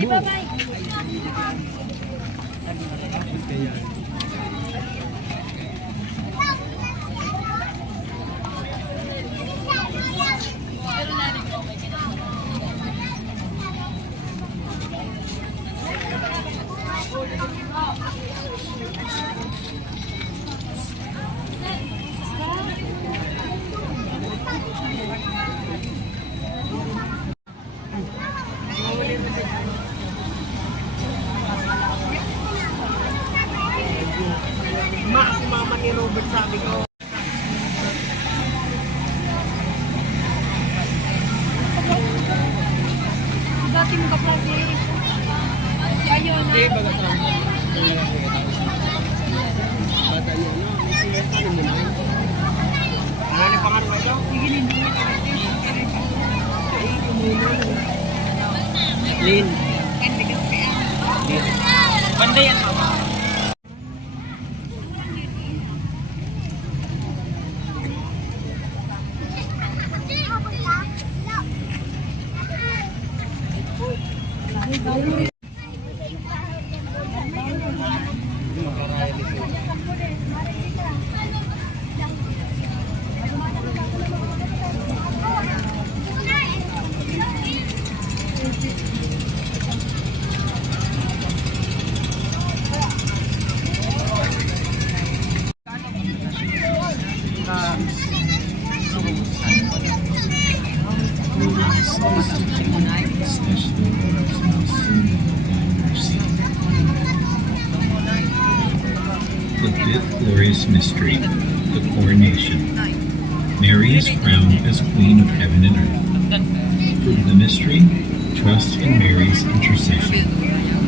Bye-bye. Si mama ni Robert sabi ko. Dati mo kaplagi. Si Ayo na. Hindi, baga ito. Bata niya, no? Ano mo na? Ano yung pangalan ko ito? Sige, hindi. Lin. Hindi ka Lin. Banda yan, mama. The fifth glorious mystery, the coronation. Mary is crowned as Queen of Heaven and Earth. Through the mystery, trust in Mary's intercession.